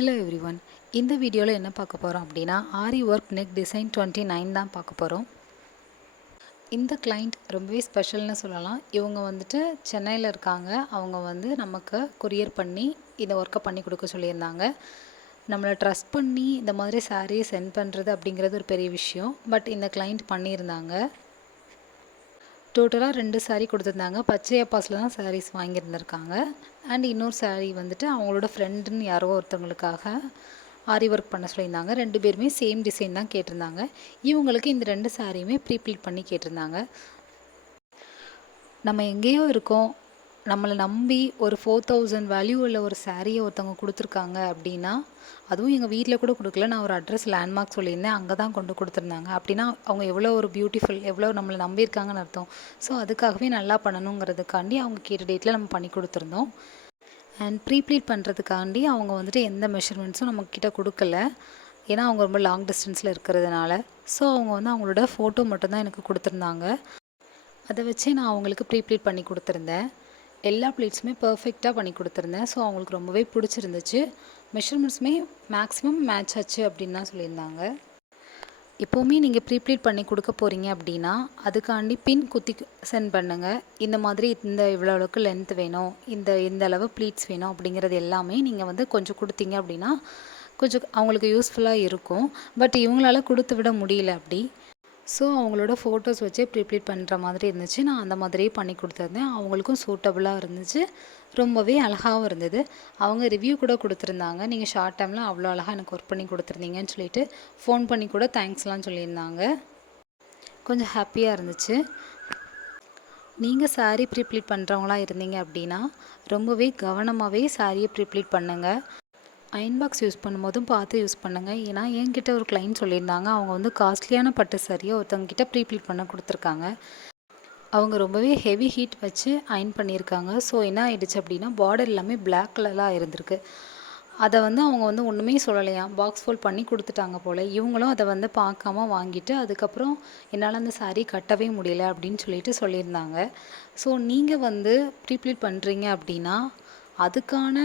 Hello everyone. இந்த வீடியோவில் என்ன பார்க்க போகிறோம் அப்படின்னா ஆரி ஒர்க் நெக் டிசைன் 29 தான் பார்க்க போகிறோம். இந்த கிளைண்ட் ரொம்பவே ஸ்பெஷல்னு சொல்லலாம். இவங்க வந்துட்டு சென்னையில் இருக்காங்க. அவங்க வந்து நமக்கு கொரியர் பண்ணி இந்த ஒர்க்கை பண்ணி கொடுக்க சொல்லியிருந்தாங்க. நம்மளை ட்ரஸ்ட் பண்ணி இந்த மாதிரி சாரீ சென்ட் பண்ணுறது அப்படிங்கிறது ஒரு பெரிய விஷயம். பட் இந்த கிளைண்ட் பண்ணியிருந்தாங்க. டோட்டலாக 2 சாரீ கொடுத்துருந்தாங்க. பச்சை அப்பாஸில் தான் சாரீஸ் வாங்கியிருந்திருக்காங்க. அண்ட் இன்னொரு சாரீ வந்துட்டு அவங்களோட ஃப்ரெண்டுன்னு யாரோ ஒருத்தவங்களுக்காக ஆரி ஒர்க் பண்ண சொல்லியிருந்தாங்க. 2 பேருமே சேம் டிசைன் தான் கேட்டிருந்தாங்க. இவங்களுக்கு இந்த 2 சாரியுமே ப்ரீப்ளீட் பண்ணி கேட்டிருந்தாங்க. நம்ம எங்கேயோ இருக்கோம், நம்மளை நம்பி ஒரு 4000 வேல்யூ உள்ள ஒரு சாரியை ஒருத்தவங்க கொடுத்துருக்காங்க அப்படின்னா, அதுவும் எங்கள் வீட்டில் கூட கொடுக்கல, நான் ஒரு அட்ரஸ் லேண்ட்மார்க் சொல்லியிருந்தேன், அங்கே தான் கொண்டு கொடுத்துருந்தாங்க. அப்படின்னா அவங்க எவ்வளோ ஒரு பியூட்டிஃபுல், எவ்வளோ நம்மளை நம்பியிருக்காங்கன்னு அர்த்தம். ஸோ அதுக்காகவே நல்லா பண்ணணுங்கிறதுக்காண்டி அவங்க கேட்ட டேட்டில் நம்ம பண்ணி கொடுத்துருந்தோம். அண்ட் ப்ரீப்ளீட் பண்ணுறதுக்காண்டி அவங்க வந்துட்டு எந்த மெஷர்மெண்ட்ஸும் நம்மக்கிட்ட கொடுக்கல. ஏன்னா அவங்க ரொம்ப லாங் டிஸ்டன்ஸில் இருக்கிறதுனால. ஸோ அவங்க வந்து அவங்களோட ஃபோட்டோ மட்டும்தான் எனக்கு கொடுத்துருந்தாங்க. அதை வச்சே நான் அவங்களுக்கு ப்ரீப்ளீட் பண்ணி கொடுத்துருந்தேன். எல்லா ப்ளீட்ஸுமே பர்ஃபெக்டாக பண்ணி கொடுத்துருந்தேன். ஸோ அவங்களுக்கு ரொம்பவே பிடிச்சிருந்துச்சு. மெஷர்மெண்ட்ஸுமே மேக்ஸிமம் மேட்ச் ஆச்சு அப்படின்னு தான் சொல்லியிருந்தாங்க. எப்போவுமே நீங்கள் ப்ரீப்ளீட் பண்ணி கொடுக்க போகிறீங்க அப்படின்னா அதுக்காண்டி பின் குத்தி சென்ட் பண்ணுங்கள். இந்த மாதிரி இந்த இவ்வளோ அளவுக்கு லென்த் வேணும், இந்த அளவு ப்ளீட்ஸ் வேணும் அப்படிங்கிறது எல்லாமே நீங்கள் வந்து கொஞ்சம் கொடுத்தீங்க அப்படின்னா கொஞ்சம் அவங்களுக்கு யூஸ்ஃபுல்லாக இருக்கும். பட் இவங்களால கொடுத்து விட முடியல அப்படி. ஸோ அவங்களோட ஃபோட்டோஸ் வச்சே ப்ரீப்ளீட் பண்ணுற மாதிரி இருந்துச்சு. நான் அந்த மாதிரியே பண்ணி கொடுத்துருந்தேன். அவங்களுக்கும் சூட்டபுளாக இருந்துச்சு, ரொம்பவே அழகாகவும் இருந்தது. அவங்க ரிவ்யூ கூட கொடுத்துருந்தாங்க. நீங்கள் ஷார்ட் டைமில் அவ்வளோ அழகாக எனக்கு ஒர்க் பண்ணி கொடுத்துருந்தீங்கன்னு சொல்லிட்டு ஃபோன் பண்ணி கூட தேங்க்ஸ்லாம் சொல்லியிருந்தாங்க. கொஞ்சம் ஹாப்பியாக இருந்துச்சு. நீங்கள் சாரீ ப்ரீப்ளீட் பண்ணுறவங்களா இருந்தீங்க அப்படின்னா ரொம்பவே கவனமாகவே சாரியை ப்ரீப்ளீட் பண்ணுங்கள். அயன் பாக்ஸ் யூஸ் பண்ணும்போதும் பார்த்து யூஸ் பண்ணுங்கள். ஏன்னா என்கிட்ட ஒரு கிளைண்ட் சொல்லியிருந்தாங்க, அவங்க வந்து காஸ்ட்லியான பட்டு சாரியை ஒருத்தவங்ககிட்ட ப்ரீப்ளீட் பண்ண கொடுத்துருக்காங்க. அவங்க ரொம்பவே ஹெவி ஹீட் வச்சு அயன் பண்ணியிருக்காங்க. ஸோ என்ன ஆகிடுச்சு அப்படின்னா பார்டர் எல்லாமே பிளாக் கலராக இருந்திருக்கு. அதை வந்து அவங்க வந்து ஒன்றுமே சொல்லலையாம், பாக்ஸ் ஃபோல்ட் பண்ணி கொடுத்துட்டாங்க போல். இவங்களும் அதை வந்து பார்க்காம வாங்கிட்டு அதுக்கப்புறம் என்னால் அந்த சாரீ கட்டவே முடியல அப்படின்னு சொல்லிட்டு சொல்லியிருந்தாங்க. ஸோ நீங்கள் வந்து ப்ரீப்ளீட் பண்ணுறீங்க அப்படின்னா அதுக்கான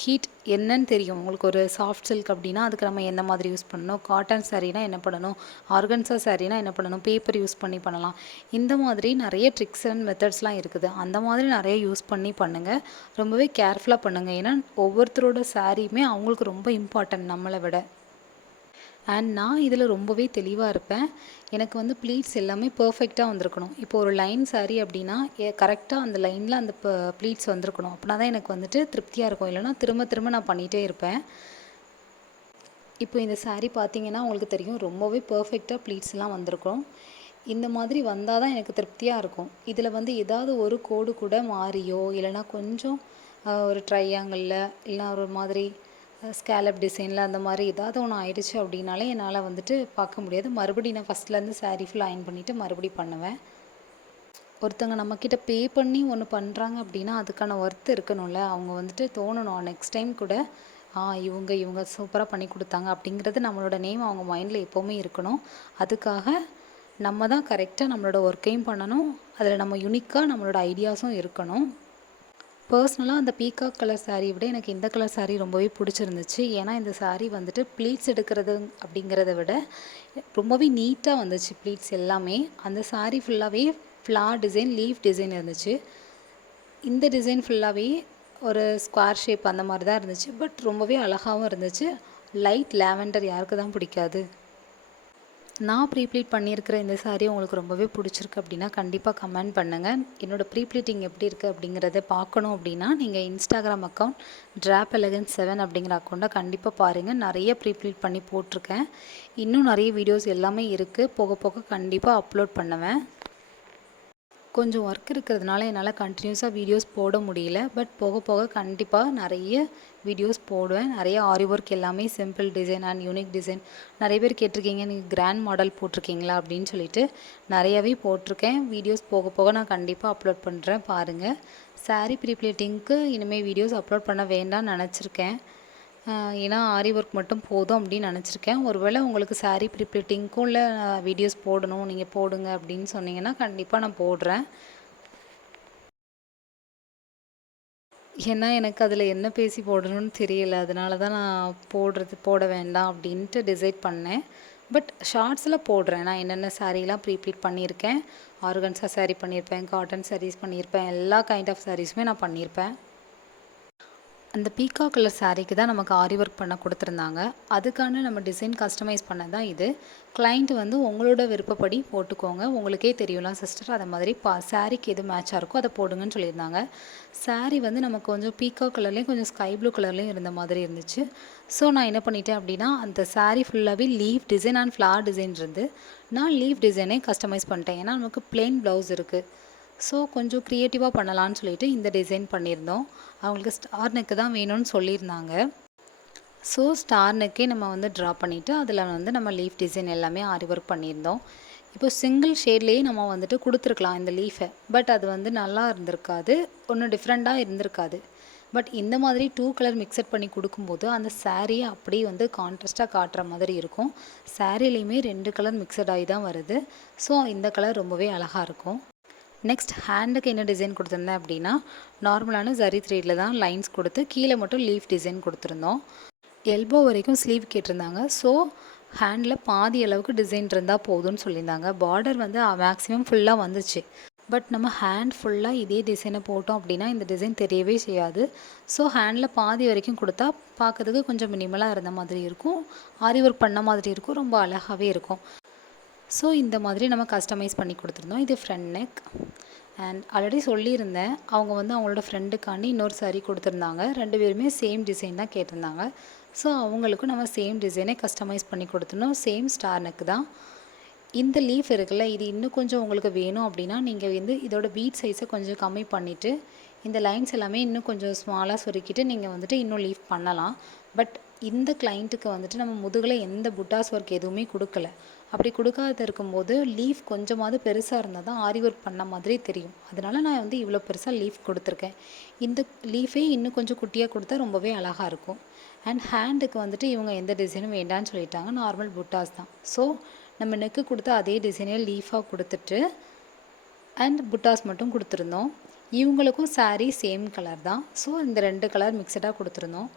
ஹீட் என்னன்னு தெரியும். உங்களுக்கு ஒரு சாஃப்ட் சில்க் அப்படின்னா அதுக்கு நம்ம எந்த மாதிரி யூஸ் பண்ணணும், காட்டன் சாரீனா என்ன பண்ணணும், ஆர்கன்ஸா சாரீனா என்ன பண்ணணும், பேப்பர் யூஸ் பண்ணி பண்ணலாம். இந்த மாதிரி நிறைய ட்ரிக்ஸ் அண்ட் மெத்தட்ஸ்லாம் இருக்குது. அந்த மாதிரி நிறைய யூஸ் பண்ணி பண்ணுங்கள். ரொம்பவே கேர்ஃபுல்லாக பண்ணுங்கள். ஏன்னா ஒவ்வொருத்தரோட சாரியுமே அவங்களுக்கு ரொம்ப இம்பார்ட்டன்ட் நம்மளை விட. அண்ட் நான் இதில் ரொம்பவே தெளிவாக இருப்பேன். எனக்கு வந்து ப்ளீட்ஸ் எல்லாமே பர்ஃபெக்டாக வந்திருக்கணும். இப்போ ஒரு லைன் சாரீ அப்படின்னா கரெக்டாக அந்த லைனில் அந்த ப்ளீட்ஸ் வந்திருக்கணும். அப்படின்னா தான் எனக்கு வந்துட்டு திருப்தியாக இருக்கும். இல்லைனா திரும்ப திரும்ப நான் பண்ணிகிட்டே இருப்பேன். இப்போ இந்த சாரீ பார்த்தீங்கன்னா உங்களுக்கு தெரியும், ரொம்பவே பர்ஃபெக்டாக ப்ளீட்ஸ்லாம் வந்திருக்கும். இந்த மாதிரி வந்தால் தான் எனக்கு திருப்தியாக இருக்கும். இதில் வந்து ஏதாவது ஒரு கோடு கூட மாறியோ இல்லைனா கொஞ்சம் ஒரு ட்ரையாங்கிளில் இல்லைனா ஒரு மாதிரி ஸ்கேலப் டிசைனில் அந்த மாதிரி ஏதாவது ஒன்று ஆயிடுச்சு அப்படின்னாலே என்னால் வந்துட்டு பார்க்க முடியாது. மறுபடியும் நான் ஃபஸ்ட்லேருந்து சாரீ ஃபுல் அயன் பண்ணிவிட்டு மறுபடியும் பண்ணுவேன். ஒருத்தவங்க நம்மக்கிட்ட பே பண்ணி ஒன்று பண்ணுறாங்க அப்படின்னா அதுக்கான ஒர்த் இருக்கணும்ல. அவங்க வந்துட்டு தோணணும் நெக்ஸ்ட் டைம் கூட இவங்க சூப்பராக பண்ணி கொடுத்தாங்க அப்படிங்கிறது நம்மளோட நேம் அவங்க மைண்டில் எப்போவுமே இருக்கணும். அதுக்காக நம்ம தான் கரெக்டாக நம்மளோட ஒர்க்கையும் பண்ணணும். அதில் நம்ம யூனிக்காக நம்மளோட ஐடியாஸும் இருக்கணும். பர்சனலாக அந்த பீகாக் கலர் சாரீ விட எனக்கு இந்த கலர் சாரீ ரொம்பவே பிடிச்சிருந்துச்சு. ஏன்னா இந்த சாரீ வந்துட்டு ப்ளீட்ஸ் எடுக்கிறது அப்படிங்கிறத விட ரொம்பவே நீட்டாக வந்துச்சு. ப்ளீட்ஸ் எல்லாமே அந்த சாரீ ஃபுல்லாகவே ஃப்ளார் டிசைன், லீஃப் டிசைன் இருந்துச்சு. இந்த டிசைன் ஃபுல்லாகவே ஒரு ஸ்கொயர் ஷேப் அந்த மாதிரி தான் இருந்துச்சு. பட் ரொம்பவே அழகாகவும் இருந்துச்சு. லைட் லாவெண்டர் யாருக்கு தான் பிடிக்காது. நான் ப்ரீப்ளீட் பண்ணியிருக்கிற இந்த சாரீ உங்களுக்கு ரொம்பவே பிடிச்சிருக்கு அப்படின்னா கண்டிப்பாக கமெண்ட் பண்ணுங்கள். என்னோடய ப்ரீப்ளீட்டிங் எப்படி இருக்குது அப்படிங்கிறத பார்க்கணும் அப்படின்னா நீங்கள் இன்ஸ்டாகிராம் அக்கௌண்ட் drapelegance7 அப்படிங்கிற அக்கௌண்ட்டை கண்டிப்பாக பாருங்கள். நிறைய ப்ரீப்ளீட் பண்ணி போட்டிருக்கேன். இன்னும் நிறைய வீடியோஸ் எல்லாமே இருக்குது. போக போக கண்டிப்பாக அப்லோட் பண்ணுவேன். கொஞ்சம் ஒர்க் இருக்கிறதுனால என்னால் கண்டினியூஸாக வீடியோஸ் போட முடியல. பட் போக போக கண்டிப்பாக நிறைய வீடியோஸ் போடுவேன். நிறைய ஆரி ஒர்க் எல்லாமே simple design and unique design நிறைய பேர் கேட்டிருக்கீங்க, நீங்கள் கிராண்ட் மாடல் போட்டிருக்கீங்களா அப்படின்னு சொல்லிட்டு. நிறையவே போட்டிருக்கேன். வீடியோஸ் போக போக நான் கண்டிப்பாக அப்லோட் பண்ணுறேன், பாருங்கள். சாரீ ப்ரீப்ளீட்டிங்க்கு இனிமேல் வீடியோஸ் அப்லோட் பண்ண வேண்டாம்னு நினச்சிருக்கேன். ஏன்னா ஆரி ஒர்க் மட்டும் போதும் அப்படின்னு நினச்சிருக்கேன். ஒருவேளை உங்களுக்கு சாரீ ப்ரீப்ளீட்டிங்க்கும் இல்லை வீடியோஸ் போடணும், நீங்கள் போடுங்க அப்படின்னு சொன்னீங்கன்னா கண்டிப்பாக நான் போடுறேன். ஏன்னா எனக்கு அதில் என்ன பேசி போடணும்னு தெரியல. அதனால தான் நான் போட வேண்டாம் அப்படின்ட்டு டிசைட் பண்ணேன். பட் ஷார்ட்ஸில் போடுறேன். நான் என்னென்ன சாரீலாம் ப்ளீட் பண்ணியிருக்கேன். ஆர்கன்ஸா சாரீ பண்ணியிருப்பேன், காட்டன் சாரீஸ் பண்ணியிருப்பேன், எல்லா கைண்ட் ஆஃப் சாரீஸுமே நான் பண்ணியிருப்பேன். அந்த பீகாக் கலர் சாரீக்கு தான் நமக்கு ஆரி ஒர்க் பண்ண கொடுத்துருந்தாங்க. அதுக்கான நம்ம டிசைன் கஸ்டமைஸ் பண்ணது தான் இது. கிளைண்ட் வந்து உங்களோட விருப்பப்படி போட்டுக்கோங்க, உங்களுக்கே தெரியும்ல சிஸ்டர், அதை மாதிரி சாரீக்கு எது மேட்சாக இருக்கோ அதை போடுங்கன்னு சொல்லியிருந்தாங்க. சாரீ வந்து நமக்கு கொஞ்சம் பீகாக் கலர்லேயும் கொஞ்சம் ஸ்கை ப்ளூ கலர்லேயும் இருந்த மாதிரி இருந்துச்சு. ஸோ நான் என்ன பண்ணிட்டேன் அப்படின்னா, அந்த சாரீ ஃபுல்லாகவே leaf design and flower design இருந்து நான் லீஃப் டிசைனே கஸ்டமைஸ் பண்ணிட்டேன். ஏன்னா நமக்கு பிளெயின் ப்ளவுஸ் இருக்குது. ஸோ கொஞ்சம் க்ரியேட்டிவாக பண்ணலான்னு சொல்லிட்டு இந்த டிசைன் பண்ணியிருந்தோம். அவங்களுக்கு ஸ்டார் நெக்கு தான் வேணும்னு சொல்லியிருந்தாங்க. ஸோ ஸ்டார் நெக்கே நம்ம வந்து ட்ரா பண்ணிவிட்டு அதில் வந்து நம்ம லீஃப் டிசைன் எல்லாமே ஆரி ஒர்க் பண்ணியிருந்தோம். இப்போ சிங்கிள் ஷேட்லேயே நம்ம வந்துட்டு கொடுத்துருக்கலாம் இந்த லீஃபை. பட் அது வந்து நல்லா இருந்திருக்காது, ஒன்றும் டிஃப்ரெண்ட்டாக இருந்திருக்காது. பட் இந்த மாதிரி 2 கலர் மிக்சட் பண்ணி கொடுக்கும்போது அந்த சாரியை அப்படியே வந்து கான்ட்ராஸ்ட்டாக காட்டுற மாதிரி இருக்கும். சாரிலையுமே 2 கலர் மிக்சட் ஆகி தான் வருது. ஸோ இந்த கலர் ரொம்பவே அழகாக இருக்கும். நெக்ஸ்ட் ஹேண்டுக்கு என்ன டிசைன் கொடுத்துருந்தேன் அப்படின்னா, நார்மலான ஜரி த்ரெட்டில் தான் லைன்ஸ் கொடுத்து கீழே மட்டும் லீஃப் டிசைன் கொடுத்துருந்தோம். எல்போ வரைக்கும் ஸ்லீவ் கேட்டிருந்தாங்க. ஸோ ஹேண்டில் பாதி அளவுக்கு டிசைன் இருந்தால் போதும்னு சொல்லியிருந்தாங்க. பார்டர் வந்து மேக்ஸிமம் ஃபுல்லாக வந்துச்சு. பட் நம்ம ஹேண்ட் ஃபுல்லாக இதே டிசைனை போட்டோம் அப்படின்னா இந்த டிசைன் தெரியவே செய்யாது. ஸோ ஹேண்டில் பாதி வரைக்கும் கொடுத்தா பார்க்கறதுக்கு கொஞ்சம் மினிமலாக இருந்த மாதிரி இருக்கும், ஆரி ஒர்க் பண்ண மாதிரி இருக்கும், ரொம்ப அழகாகவே இருக்கும். ஸோ இந்த மாதிரி நம்ம கஸ்டமைஸ் பண்ணி கொடுத்துருந்தோம். இது ஃப்ரண்ட் நெக். அண்ட் ஆல்ரெடி சொல்லியிருந்தேன், அவங்க வந்து அவங்களோட ஃப்ரெண்டுக்காண்டி இன்னொரு சாரீ கொடுத்துருந்தாங்க. 2 பேருமே சேம் டிசைன் தான் கேட்டிருந்தாங்க. ஸோ அவங்களுக்கும் நம்ம சேம் டிசைனே கஸ்டமைஸ் பண்ணி கொடுத்துருந்தோம். சேம் ஸ்டார் நெக் தான். இந்த லீஃப் இருக்குல்ல, இது இன்னும் கொஞ்சம் உங்களுக்கு வேணும் அப்படின்னா நீங்கள் வந்து இதோட பீட் சைஸை கொஞ்சம் கம்மி பண்ணிவிட்டு இந்த லைன்ஸ் எல்லாமே இன்னும் கொஞ்சம் ஸ்மாலாக சுருக்கிட்டு நீங்கள் வந்துட்டு இன்னும் லீஃப் பண்ணலாம். பட் இந்த கிளைண்ட்டுக்கு வந்துட்டு நம்ம முதுகில் எந்த புட்டாஸ் ஒர்க் எதுவுமே கொடுக்கல. அப்படி கொடுக்காத இருக்கும்போது லீஃப் கொஞ்சமாவது பெருசாக இருந்தால் தான் ஆரி ஒர்க் பண்ண மாதிரி தெரியும். அதனால நான் வந்து இவ்வளோ பெருசாக லீஃப் கொடுத்துருக்கேன். இந்த லீஃபே இன்னும் கொஞ்சம் குட்டியாக கொடுத்தா ரொம்பவே அழகாக இருக்கும். அண்ட் ஹேண்டுக்கு வந்துட்டு இவங்க எந்த டிசைனும் வேண்டான்னு சொல்லிட்டாங்க, நார்மல் புட்டாஸ் தான். ஸோ நம்ம நெக்கு கொடுத்த அதே டிசைனே லீஃபாக கொடுத்துட்டு அண்ட் புட்டாஸ் மட்டும் கொடுத்துருந்தோம். இவங்களுக்கும் சாரீ சேம் கலர் தான். ஸோ இந்த 2 கலர் மிக்சடாக கொடுத்துருந்தோம்.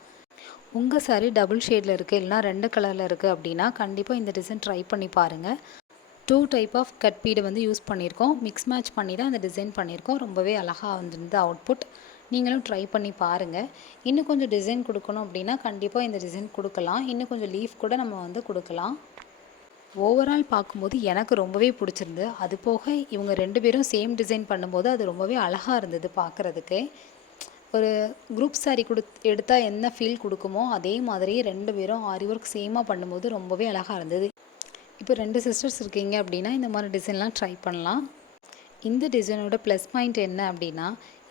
உங்கள் சாரீ டபுள் ஷேடில் இருக்குது, இல்லைனா 2 கலரில் இருக்குது அப்படின்னா கண்டிப்பாக இந்த டிசைன் ட்ரை பண்ணி பாருங்கள். 2 டைப் ஆஃப் கட் பீடை வந்து யூஸ் பண்ணியிருக்கோம். மிக்ஸ் மேட்ச் பண்ணி தான் அந்த டிசைன் பண்ணியிருக்கோம். ரொம்பவே அழகாக வந்துருந்து அவுட்புட். நீங்களும் ட்ரை பண்ணி பாருங்கள். இன்னும் கொஞ்சம் டிசைன் கொடுக்கணும் அப்படின்னா கண்டிப்பாக இந்த டிசைன் கொடுக்கலாம். இன்னும் கொஞ்சம் லீஃப் கூட நம்ம வந்து கொடுக்கலாம். ஓவரால் பார்க்கும்போது எனக்கு ரொம்பவே பிடிச்சிருந்து. அது போக இவங்க 2 பேரும் சேம் டிசைன் பண்ணும்போது அது ரொம்பவே அழகாக இருந்தது பார்க்குறதுக்கு. ஒரு குரூப் சாரீ எடுத்தால் என்ன ஃபீல் கொடுக்குமோ அதே மாதிரி 2 பேரும் ஆரி ஒர்க் சேமாக பண்ணும்போது ரொம்பவே அழகாக இருந்தது. இப்போ 2 சிஸ்டர்ஸ் இருக்கீங்க அப்படின்னா இந்த மாதிரி டிசைன்லாம் ட்ரை பண்ணலாம். இந்த டிசைனோட ப்ளஸ் பாயிண்ட் என்ன அப்படின்னா,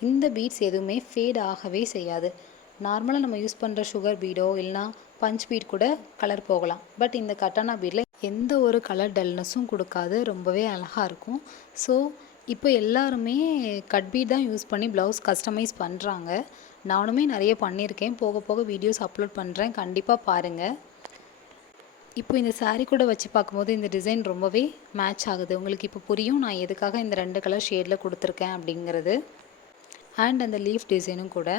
இந்த பீட்ஸ் எதுவுமே ஃபேட் ஆகவே செய்யாது. நார்மலாக நம்ம யூஸ் பண்ணுற சுகர் பீடோ இல்லைனா பஞ்ச் பீட் கூட கலர் போகலாம். பட் இந்த கட்டானா பீடில் எந்த ஒரு கலர் டல்னஸும் கொடுக்காது, ரொம்பவே அழகாக இருக்கும். ஸோ இப்போ எல்லாருமே கட் பீட் தான் யூஸ் பண்ணி ப்ளவுஸ் கஸ்டமைஸ் பண்ணுறாங்க. நானுமே நிறைய பண்ணியிருக்கேன். போக போக வீடியோஸ் அப்லோட் பண்ணுறேன், கண்டிப்பாக பாருங்கள். இப்போ இந்த சாரீ கூட வச்சு பார்க்கும்போது இந்த டிசைன் ரொம்பவே மேட்ச் ஆகுது. உங்களுக்கு இப்போ புரியும் நான் எதுக்காக இந்த 2 கலர் ஷேடில் கொடுத்துருக்கேன் அப்படிங்கிறது. அண்ட் அந்த லீஃப் டிசைனும் கூட.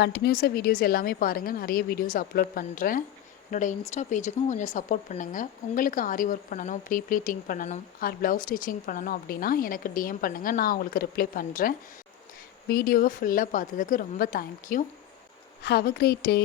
கண்டினியூஸாக வீடியோஸ் எல்லாமே பாருங்கள், நிறைய வீடியோஸ் அப்லோட் பண்ணுறேன். என்னோடய இன்ஸ்டா பேஜுக்கும் கொஞ்சம் சப்போர்ட் பண்ணுங்கள். உங்களுக்கு ஆரி ஒர்க் பண்ணணும், ப்ளீட்டிங் பண்ணணும் ஆர் ப்ளவுஸ் ஸ்டிச்சிங் பண்ணணும் அப்படின்னா எனக்கு டிஎம் பண்ணுங்கள், நான் உங்களுக்கு ரிப்ளை பண்ணுறேன். வீடியோவை ஃபுல்லாக பார்த்ததுக்கு ரொம்ப thank you. Have a great day.